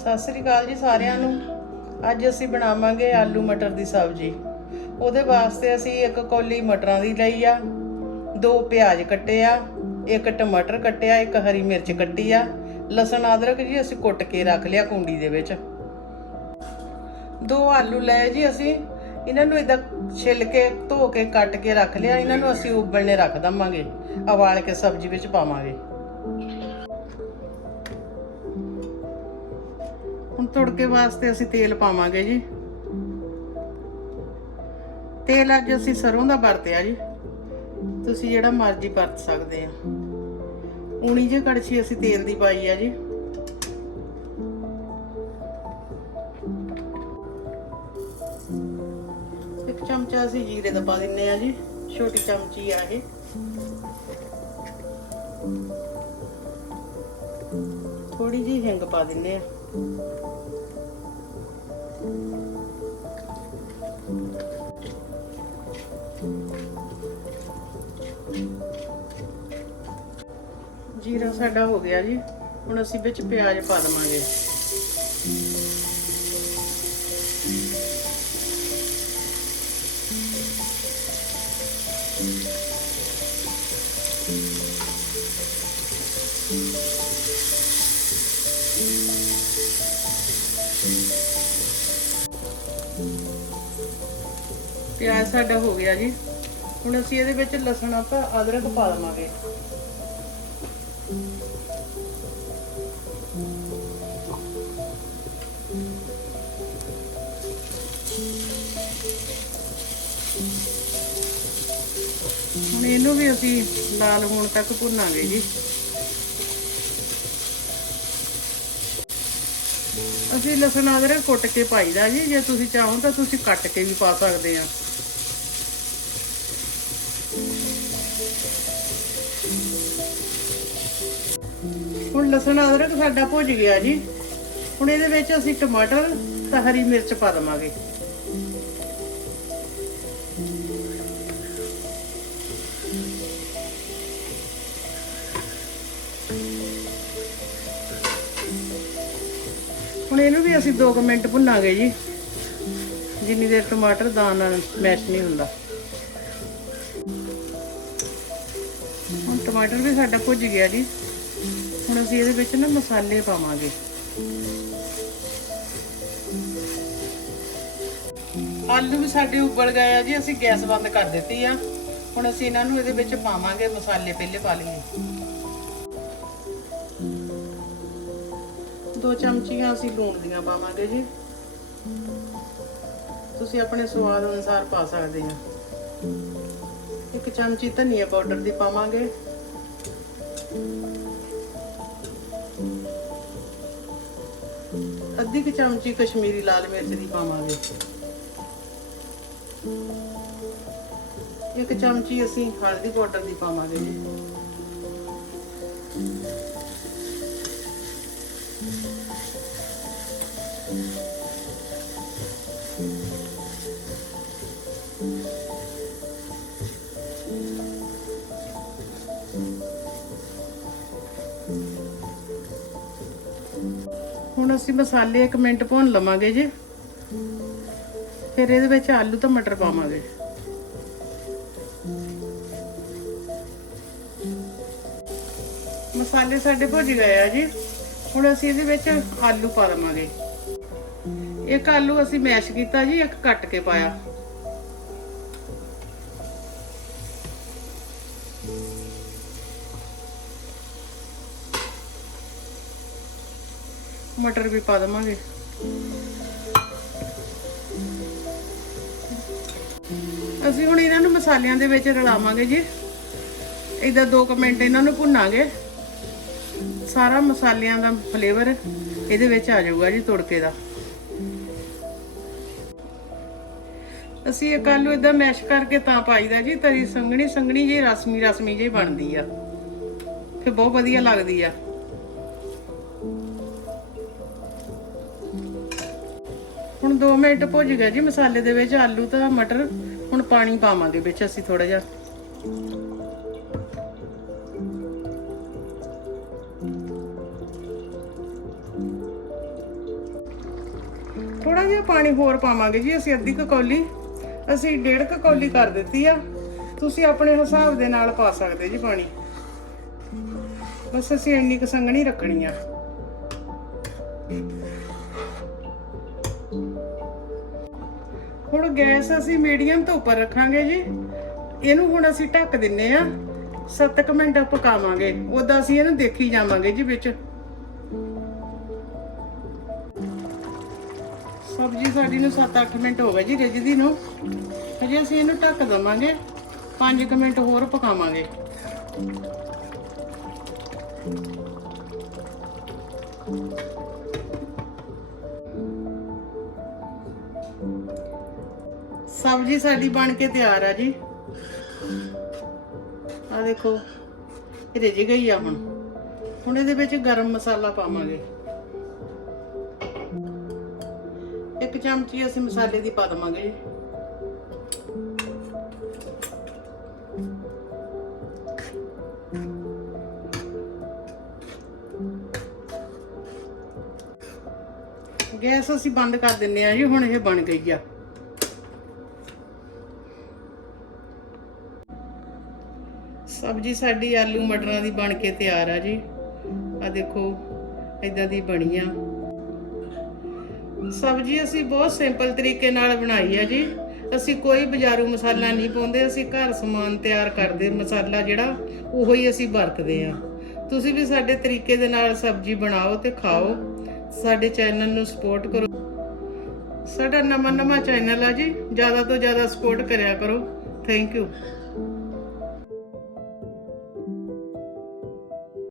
ਸਤਿ ਸ੍ਰੀ ਅਕਾਲ ਜੀ ਸਾਰਿਆਂ ਨੂੰ। ਅੱਜ ਅਸੀਂ ਬਣਾਵਾਂਗੇ ਆਲੂ ਮਟਰ ਦੀ ਸਬਜ਼ੀ। ਉਹਦੇ ਵਾਸਤੇ ਅਸੀਂ ਇੱਕ ਕੌਲੀ ਮਟਰਾਂ ਦੀ ਲਈ ਆ, ਦੋ ਪਿਆਜ਼ ਕੱਟੇ ਆ, ਇੱਕ ਟਮਾਟਰ ਕੱਟਿਆ, ਇੱਕ ਹਰੀ ਮਿਰਚ ਕੱਟੀ ਆ। ਲਸਣ ਅਦਰਕ ਜੀ ਅਸੀਂ ਕੁੱਟ ਕੇ ਰੱਖ ਲਿਆ ਕੁੰਡੀ ਦੇ ਵਿੱਚ। ਦੋ ਆਲੂ ਲਏ ਜੀ ਅਸੀਂ। ਇਹਨਾਂ ਨੂੰ ਇਦਾਂ ਛਿੱਲ ਕੇ, ਧੋ ਕੇ, ਕੱਟ ਕੇ ਰੱਖ ਲਿਆ। ਇਹਨਾਂ ਨੂੰ ਅਸੀਂ ਉਬਲਣੇ ਰੱਖ ਦਵਾਂਗੇ। ਉਬਾਲ ਕੇ ਸਬਜ਼ੀ ਵਿੱਚ ਪਾਵਾਂਗੇ। ਤੜਕੇ ਵਾਸਤੇ ਅਸੀਂ ਤੇਲ ਪਾਵਾਂਗੇ ਜੀ। ਤੇਲ ਅੱਜ ਅਸੀਂ ਸਰੋਂ ਦਾ ਵਰਤਿਆ ਜੀ। ਤੁਸੀਂ ਜਿਹੜਾ ਮਰਜ਼ੀ ਵਰਤ ਸਕਦੇ ਆ। ਉਣੀ ਜੇ ਕੜਛੀ ਅਸੀਂ ਤੇਲ ਦੀ ਪਾਈ ਆ ਜੀ। ਇੱਕ ਚਮਚਾ ਅਸੀਂ ਜੀਰੇ ਦਾ ਪਾ ਦਿੰਨੇ ਆ ਜੀ। ਛੋਟੀ ਚਮਚੀ ਆ ਇਹ। ਥੋੜੀ ਜੀ ਹਿੰਗ ਪਾ ਦਿੰਨੇ ਆ। ਜੀਰਾ ਸਾਡਾ ਹੋ ਗਿਆ ਜੀ। ਹੁਣ ਅਸੀਂ ਵਿੱਚ ਪਿਆਜ਼ ਪਾ ਦਵਾਂਗੇ। ਪਿਆਜ਼ ਸਾਡਾ ਹੋ ਗਿਆ ਜੀ। ਹੁਣ ਅਸੀਂ ਇਹਦੇ ਵਿੱਚ ਲਸਣ ਆਪਾਂ ਅਦਰਕ ਪਾ ਦਵਾਂਗੇ। ਹੁਣ ਇਹਨੂੰ ਵੀ ਅਸੀਂ ਲਾਲ ਹੋਣ ਤੱਕ ਭੁੰਨਾਂਗੇ ਜੀ। ਅਸੀਂ ਲਸਣ ਅਦਰਕ ਕੁੱਟ ਕੇ ਪਾਈਦਾ ਜੀ। ਜੇ ਤੁਸੀਂ ਚਾਹੋ ਤਾਂ ਤੁਸੀਂ ਕੱਟ ਕੇ ਵੀ ਪਾ ਸਕਦੇ ਆ। ਹੁਣ ਲਸਣ ਅਦਰਕ ਸਾਡਾ ਭੁੱਜ ਗਿਆ ਜੀ। ਹੁਣ ਇਹਦੇ ਵਿੱਚ ਅਸੀਂ ਟਮਾਟਰ ਤੇ ਹਰੀ ਮਿਰਚ ਪਾ ਦਵਾਂਗੇ। ਹੁਣ ਇਹਨੂੰ ਵੀ ਅਸੀਂ 2 ਮਿੰਟ ਭੁੰਨਾਂਗੇ ਜੀ। ਜਿੰਨੀ ਦੇਰ ਟਮਾਟਰ ਦਾਨ ਨਾਲ ਮੈਸ਼ ਨਹੀਂ ਹੁੰਦਾ। ਹੁਣ ਟਮਾਟਰ ਵੀ ਸਾਡਾ ਭੁੱਜ ਗਿਆ ਜੀ। ਹੁਣ ਅਸੀਂ ਇਹਦੇ ਵਿੱਚ ਨਾ ਮਸਾਲੇ ਪਾਵਾਂਗੇ। ਆਲੂ ਵੀ ਸਾਡੇ ਉਬਲ ਗਏ ਆ ਜੀ, ਅਸੀਂ ਗੈਸ ਬੰਦ ਕਰ ਦਿੱਤੀ ਆ। ਹੁਣ ਅਸੀਂ ਇਹਨਾਂ ਨੂੰ ਇਹਦੇ ਵਿੱਚ ਪਾਵਾਂਗੇ, ਮਸਾਲੇ ਪਹਿਲੇ ਪਾ ਲਈਏ। ਦੋ ਚਮਚੀਆਂ ਅਸੀਂ ਲੂਣ ਦੀਆਂ ਪਾਵਾਂਗੇ ਜੀ। ਤੁਸੀਂ ਆਪਣੇ ਸਵਾਦ ਅਨੁਸਾਰ ਪਾ ਸਕਦੇ ਆ। ਇੱਕ ਚਮਚੀ ਧਨੀਆ ਪਾਊਡਰ ਦੀ ਪਾਵਾਂਗੇ। ਅੱਧੀ ਕੁ ਚਮਚੀ ਕਸ਼ਮੀਰੀ ਲਾਲ ਮਿਰਚ ਦੀ ਪਾਵਾਂਗੇ। ਇੱਕ ਚਮਚੀ ਅਸੀਂ ਹਲਦੀ ਪਾਊਡਰ ਦੀ ਪਾਵਾਂਗੇ ਜੀ। ਹੁਣ ਅਸੀਂ ਮਸਾਲੇ 1 ਮਿੰਟ ਭੁੰਨ ਲਵਾਂਗੇ ਜੀ। ਫਿਰ ਇਹਦੇ ਵਿੱਚ ਆਲੂ ਤੇ ਮਟਰ ਪਾਵਾਂਗੇ। ਮਸਾਲੇ ਸਾਡੇ ਭੁੱਜ ਗਏ ਆ ਜੀ। ਹੁਣ ਅਸੀਂ ਇਹਦੇ ਵਿੱਚ ਆਲੂ ਪਾ ਦਵਾਂਗੇ ਇੱਕ ਆਲੂ ਅਸੀਂ ਮੈਸ਼ ਕੀਤਾ ਜੀ, ਇੱਕ ਕੱਟ ਕੇ ਪਾਇਆ। ਮਟਰ ਵੀ ਪਾ ਦਵਾਂਗੇ। ਅਸੀਂ ਹੁਣ ਇਹਨਾਂ ਨੂੰ ਮਸਾਲਿਆਂ ਦੇ ਵਿੱਚ ਰਲਾਵਾਂਗੇ ਜੀ। ਇਦਾਂ 2 ਮਿੰਟ ਇਹਨਾਂ ਨੂੰ ਭੁੰਨਾਂਗੇ। ਸਾਰਾ ਮਸਾਲਿਆਂ ਦਾ ਫਲੇਵਰ ਇਹਦੇ ਵਿੱਚ ਆ ਜਾਊਗਾ ਜੀ ਤੁੜਕੇ ਦਾ। ਅਸੀਂ ਇਹ ਆਲੂ ਇਦਾਂ ਮੈਸ਼ ਕਰਕੇ ਤਾਂ ਪਾਈਦਾ ਜੀ, ਤਰੀ ਸੰਘਣੀ ਸੰਘਣੀ ਜੀ ਰਸਮੀ ਰਸਮੀ ਜੀ ਬਣਦੀ ਆ। ਫਿਰ ਬਹੁਤ ਵਧੀਆ ਲੱਗਦੀ ਆ। ਹੁਣ 2 ਮਿੰਟ ਭੁੱਜ ਗਿਆ ਜੀ ਮਸਾਲੇ ਦੇ ਵਿੱਚ, ਆਲੂ ਤਾਂ ਮਟਰ, ਹੁਣ ਪਾਣੀ ਪਾਵਾਂਗੇ ਵਿੱਚ ਅਸੀਂ ਥੋੜਾ ਜਿਹਾ। ਥੋੜਾ ਜਿਹਾ ਪਾਣੀ ਹੋਰ ਪਾਵਾਂਗੇ ਜੀ, ਅਸੀਂ ਅੱਧੀ ਕੁ ਕੌਲੀ, ਅਸੀਂ ਡੇਢ ਕੁ ਕੌਲੀ ਕਰ ਦਿੱਤੀ ਆ। ਤੁਸੀਂ ਆਪਣੇ ਹਿਸਾਬ ਦੇ ਨਾਲ ਪਾ ਸਕਦੇ ਜੀ ਪਾਣੀ। ਬਸ ਅਸੀਂ ਇੰਨੀ ਕੁ ਸੰਘਣੀ ਰੱਖਣੀ ਆ। ਹੁਣ ਗੈਸ ਅਸੀਂ ਮੀਡੀਅਮ ਤੋਂ ਉੱਪਰ ਰੱਖਾਂਗੇ ਜੀ। ਇਹਨੂੰ ਹੁਣ ਅਸੀਂ ਢੱਕ ਦਿੰਨੇ ਆ। 7 ਮਿੰਟ ਪਕਾਵਾਂਗੇ। ਉਦਾਂ ਅਸੀਂ ਇਹਨੂੰ ਦੇਖੀ ਜਾਵਾਂਗੇ ਜੀ ਵਿੱਚ। ਸਬਜ਼ੀ ਸਾਡੀ ਨੂੰ 7-8 ਮਿੰਟ ਹੋ ਗਏ ਜੀ ਰਿੱਝਦੀ ਨੂੰ। ਹਜੇ ਅਸੀਂ ਇਹਨੂੰ ਢੱਕ ਦਵਾਂਗੇ। 5 ਮਿੰਟ ਹੋਰ ਪਕਾਵਾਂਗੇ। ਸਬਜ਼ੀ ਸਾਡੀ ਬਣ ਕੇ ਤਿਆਰ ਆ ਜੀ। ਆ ਦੇਖੋ, ਇਹ ਰਿੱਝ ਗਈ ਆ ਹੁਣ। ਹੁਣ ਇਹਦੇ ਵਿੱਚ ਗਰਮ ਮਸਾਲਾ ਪਾਵਾਂਗੇ। ਇੱਕ ਚਮਚੀ ਅਸੀਂ ਮਸਾਲੇ ਦੀ ਪਾ ਦਵਾਂਗੇ ਜੀ। ਗੈਸ ਅਸੀਂ ਬੰਦ ਕਰ ਦਿੰਨੇ ਆ ਜੀ, ਹੁਣ ਇਹ ਬਣ ਗਈ ਆ। ਸਬਜੀ ਸਾਡੀ ਆਲੂ ਮਟਰਾਂ ਦੀ ਬਣ ਕੇ ਤਿਆਰ ਆ ਜੀ। ਆ ਦੇਖੋ ਇਦਾਂ ਦੀ ਬਣੀ ਆ। ਸਬਜੀ ਅਸੀਂ ਬਹੁਤ ਸਿੰਪਲ ਤਰੀਕੇ ਨਾਲ ਬਣਾਈ ਆ ਜੀ। ਅਸੀਂ ਕੋਈ ਬਾਜ਼ਾਰੂ ਮਸਾਲਾ ਨਹੀਂ ਪਾਉਂਦੇ, ਅਸੀਂ ਘਰ ਸਮਾਨ ਤਿਆਰ ਕਰਦੇ, ਮਸਾਲਾ ਜਿਹੜਾ ਉਹੋ ਹੀ ਅਸੀਂ ਵਰਤਦੇ ਆ। ਤੁਸੀਂ ਵੀ ਸਾਡੇ ਤਰੀਕੇ ਦੇ ਨਾਲ ਸਬਜੀ ਬਣਾਓ ਤੇ ਖਾਓ। ਸਾਡੇ ਚੈਨਲ ਨੂੰ ਸਪੋਰਟ ਕਰੋ। ਸਾਡਾ ਨਵਾਂ ਨਵਾਂ ਚੈਨਲ ਆ ਜੀ। ਜ਼ਿਆਦਾ ਤੋਂ ਜ਼ਿਆਦਾ ਸਪੋਰਟ ਕਰਿਆ ਕਰੋ। Thank you.